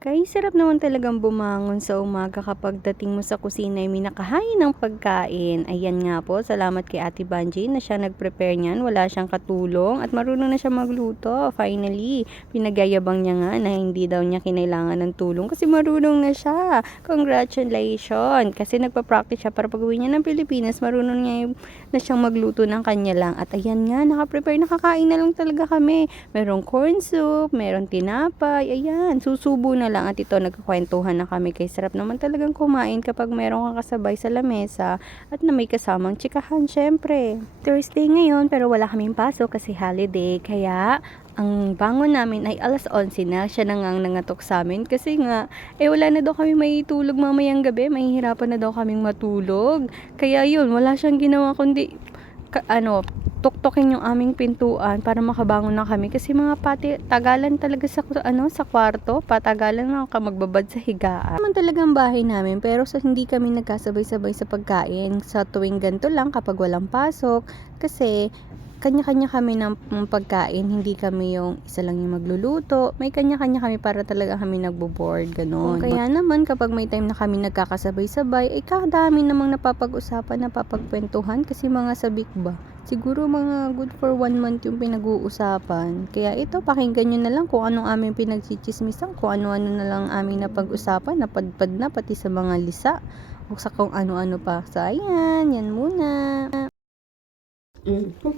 Kay sarap naman talagang bumangon sa umaga kapag dating mo sa kusina ay may nakahain ng pagkain. Ayan nga po, salamat kay Ate Banji na siya nag-prepare niyan. Wala siyang katulong at marunong na siya magluto. Finally, pinagyayabang niya nga na hindi daw niya kinailangan ng tulong kasi marunong na siya. Congratulations! Kasi nagpa-practice siya para pag-uwi niya ng Pilipinas, marunong niya na siyang magluto ng kanya lang. At ayan nga, nakaprepare, nakakain na lang talaga kami. Merong corn soup, merong tinapay, ayan, susubo na lang at ito nagkakwentuhan na kami kay sarap naman talagang kumain kapag meron kang kasabay sa lamesa at na may kasamang tsikahan syempre. Thursday ngayon pero wala kaming pasok kasi holiday kaya ang bangon namin ay 11:00 na. Siya na ngang nangatok sa amin kasi nga wala na daw kami maitulog mamayang gabi, mahihirapan na daw kaming matulog. Kaya yun, wala siyang ginawa kundi tuktokin yung aming pintuan para makabangon na kami kasi mga tagalan talaga sa kwarto, patagalan na ka magbabad sa higaan. Naman talagang bahay namin pero hindi kami nagkasabay-sabay sa pagkain sa tuwing ganito lang kapag walang pasok kasi kanya-kanya kami ng pagkain, hindi kami yung isa lang yung magluluto. May kanya-kanya kami para talaga kami nagbo-board, ganon. Kaya naman kapag may time na kami nagkakasabay-sabay, ay kadami namang napapag-usapan, napapagkwentuhan kasi mga sabik ba. Siguro mga good for 1 month yung pinag-uusapan. Kaya ito, pakinggan nyo na lang kung anong aming pinagchichismisan, kung ano-ano na lang aming napag-usapan, napadpad na pati sa mga lisa, o sa kung ano-ano pa. So ayan, yan muna.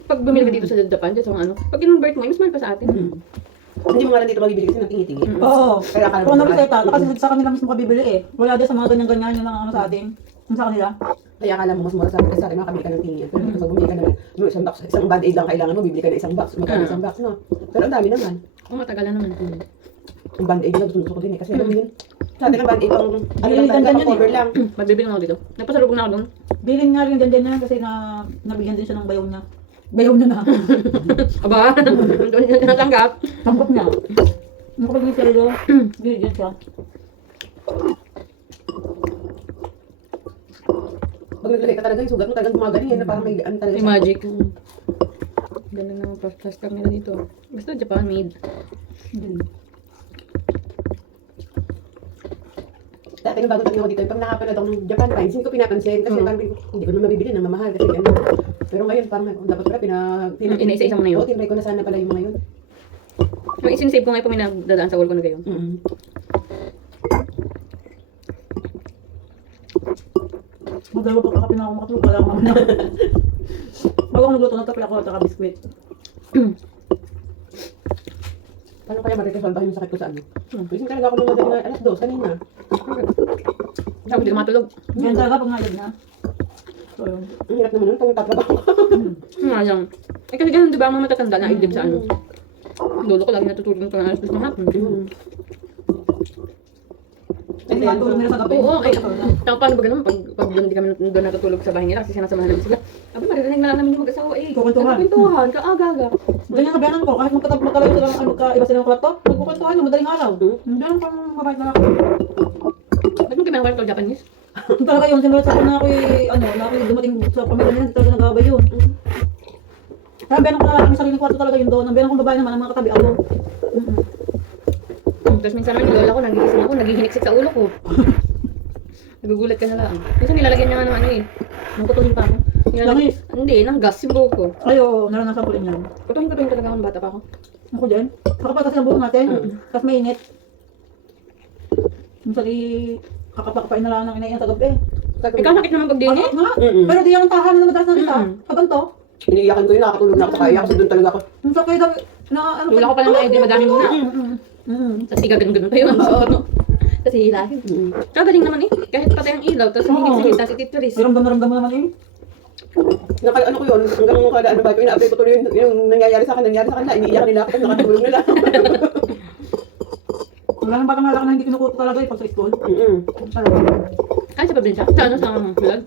Pag bumili ka dito sa Japan, dyan sa mga pag in-convert mo, mas mahal pa sa atin. Hindi mo nga lang dito mabibili kasi nagtingi-tingi. Oo. Kaya akala Kung mo ano mahal. reseta, kasi sa kanila mismo kabibili eh. Wala din sa mga ganyan-ganyan yung ano sa atin. Yung sa kanila. Kaya akala mo mas mura sa atin kasi sa atin makabili ka ng tingi. Pero pag bumili ka naman, isang box, isang band-aid lang kailangan mo, bibili ka na isang box. Magkano isang box, no? Pero ang dami naman. Matagal na naman. Yung band-aid lang gusto ko din eh. Kasi alam mo yun, sa atin ang band-aid pang, ano lang Ganyan talaga, yan cover lang. Magbibili na ako dito. Napasalubong na ako doon. Bilhin nga rin dyan yan kasi nabigyan din siya ng bayaw niya. Bayaw niya na. Aba, doon yung tinatanggap. Tanggap niya. Ano kapag may selo, bigyan siya. Pag naglagay ka talaga, yung sugat mo talagang gumagaling yan na parang may ano talaga May magic. Ganda na plastic nila dito. Basta Japan made. Dati nung bago tayo ako dito, pag nakapanood ako ng Japan Times, hindi ko pinapansin kasi parang hindi ko naman mabibili ng mamahal kasi ano. Pero ngayon parang dapat pala Inaisa-isa mo na yun? Oo, tinry ko na sana pala yung mga yun. May isinisave ko ngayon pag may nagdadaan sa wall ko na gayon. Magdalawa pa kakapin ako makatulog. Wala akong na. Bago ako nagluto, nagkape ako at saka biskwit. Paano kaya ma-resolve yung sakit ko sa ano? Kasi talaga ako nung madaling na alas 2 kanina. Sabi hindi ka matulog. Yan talaga pag nalad na. So yun. Ang hirap naman nun, pag nagtatrabaho ka. Nga lang. Kasi ganun di ba ang mga matatanda na idib sa ano. Lolo ko lagi natutulog ng alas 2 ng hapon. Kasi yan, tulog nila sa gabi. Oo, ay. Tapos paano ba ganun? Pag hindi kami doon natutulog sa bahay nila kasi sinasamahan namin sila. Aba, maririnig na lang namin yung mag-asawa eh. Kukuntuhan. Nagkukwentuhan, kaaga-aga. Ganyan kabayanan ko, kahit magkalayo sila ng magkaiba sila ng kwarto, magkukwentuhan yung madaling araw. Hindi lang pang mabait na ako. Ba't mo kailangan ko Japanese? Talaga yun, simula sa na ako'y, na ako'y dumating sa pamilya nila, hindi talaga nag-aabay yun. Kaya ang biyanan ko na lang, sariling kwarto talaga yun doon. Ang biyanan kong babae naman, ang mga katabi ako. Tapos minsan naman yung lola ko, nagigising ako, naghihiniksik sa ulo ko. Nagugulat ka na lang. Minsan nilalagyan niya nga ng ano eh. Nang kutuhin pa ako. Langis? Hindi, nang gas yung buhok ko. Ay, oo, naranasan ko rin yan. Kutuhin talaga ako ng bata pa ako. Ako din. Kakapal kasi ng buhok natin, tapos mainit. Minsan kakapain na lang ng inaiyan sa gabi. Ikaw sakit naman pag Ano dini? nga? Pero di yan ang tahanan na madalas na kita. Habang to, Iniiyakan ko yun, nakakatulog na ako sa kaya kasi doon talaga ako. yung sakay daw, na ano. Lola ko pa lang na hindi madami muna. Tapos higa ganun pa yun. Tapos hihilahin. Kagaling naman eh. Kahit patay ang ilaw, tapos hihigit-higit, tapos ititiris. Ramdam mo naman eh. Ano ko yun, hanggang kada ano ba ko, ina-apply ko tuloy yung nangyayari sa kanila, iniiyak nila ako, nakatulog nila. Wala nang batang malaki na hindi kinukuto talaga eh pag sa school. Kaya sa probinsya? Sa ano? Sa vlog?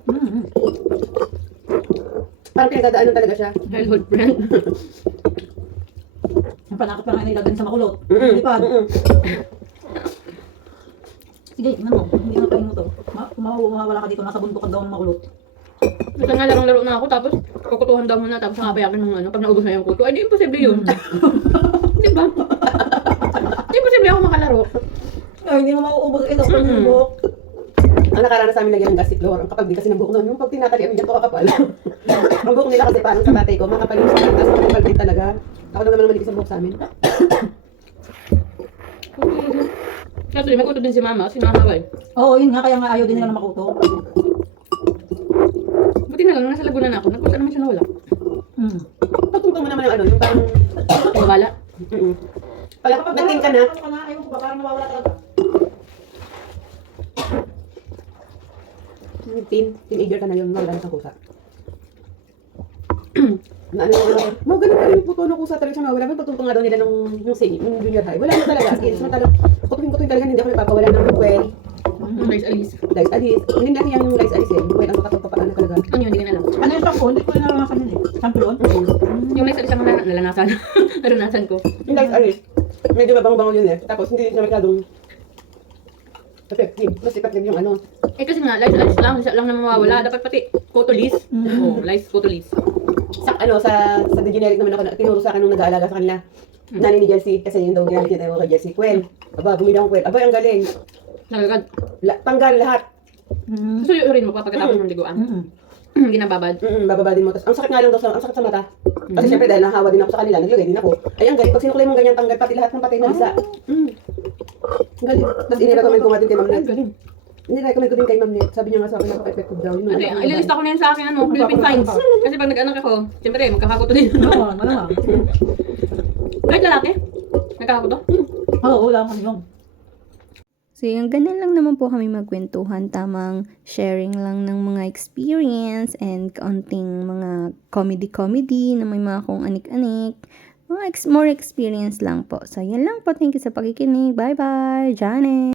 Parang pinagdadaanan talaga siya. Childhood friend. Yung panakot pa nga nilagyan sa makulot. Lipad. Sige, tingnan mo. Hindi na kain mo to. Mawawala ka dito. Nasa bundok daw ng makulot. Basta nga larong-laro na ako, tapos kukutuhan daw muna, tapos nakapayakin ng ano, pag naubos na yung kuto. Ay, di imposible yun. Di ba? Di imposible ako makalaro. Ay, hindi mo mauubos ito pag nilubok. Ang nakaranas sa amin lagyan ng gas floor, ang kapag din kasi ng buhok noon, yung pag tinatalian mo dyan, ito kakapal. Ang buhok nila kasi parang sa tatay ko, makapal yung sa tapos makapal din talaga. Ako lang naman manipis ang buhok sa amin. Kaso may kuto din si mama, kasi nakakaway. Oo, yun nga, kaya nga ayaw din nila na makuto. Buti na lang, nasa Laguna na ako. Nagkusa naman siya nawala. Pagtungtong mo naman yung ano, yung parang, Nawala. pag nating ka na, Ayaw ko ba, parang nawawala talaga. teenager ka na yun, wala na sa kusa. Na ano yung mga ganun pala yung puto ng kusa talaga siya mawala. Pagtungtong nga daw nila nung junior high. Wala na talaga. Kids mo talaga. Kutuhin talaga, hindi ako nagpapawala ng kwel. Nice Alice. Lights alis. Hindi natin yung lights alis eh. Kwel ang kakapapaan na talaga. Ano yun, hindi ko na alam. Ano yung shampoo? Hindi ko na naranasan yun eh. Shampoo yun? Yung nice Alice ang nalanasan. Naranasan ko. Yung lights alis, medyo mabango-bango yun eh. Tapos hindi siya masyadong effective. Mas effective yung ano. Eh kasi nga, lice Alice lang, siya lang na mawawala. Dapat pati Cotolis. Oo, lice Cotolis. Sa The Generic naman ako, tinuro sa akin nung nag-aalaga sa kanila. Nani ni Jelsie, kasi yun daw ginamit niya tayo kay Jelsie. Kwel. Aba, bumili akong kwel. Aba, ang galing. Nagagad. Tanggal lahat. So yung urin mo pa pagkatapos ng liguan. Ginababad. Bababa din mo. Tapos ang sakit nga lang daw, ang sakit sa mata. Kasi syempre dahil nahawa din ako sa kanila, naglagay din ako. Ay, ang galing. Pag sinukulay mong ganyan, tanggal pati lahat ng patay na isa. Ang galing. Tapos inirecommend ko nga din kay Ma'am Net. Galing. Inirecommend ko din kay Ma'am Net. Sabi niya nga sa akin, napaka-effective daw. Yun, Ate, ililista ko na yan sa akin, ano, Philippine Finds. Kasi pag nag-anak ako, siyempre, magkakakuto din. Oo, malamang. Kahit lalaki, nagkakakuto. Oo, wala akong yung. So, yung ganun lang naman po kami magkwentuhan. Tamang sharing lang ng mga experience and kaunting mga comedy-comedy na may mga kung anik-anik. Mga more experience lang po. So, yan lang po. Thank you sa pakikinig. Bye-bye. Janet!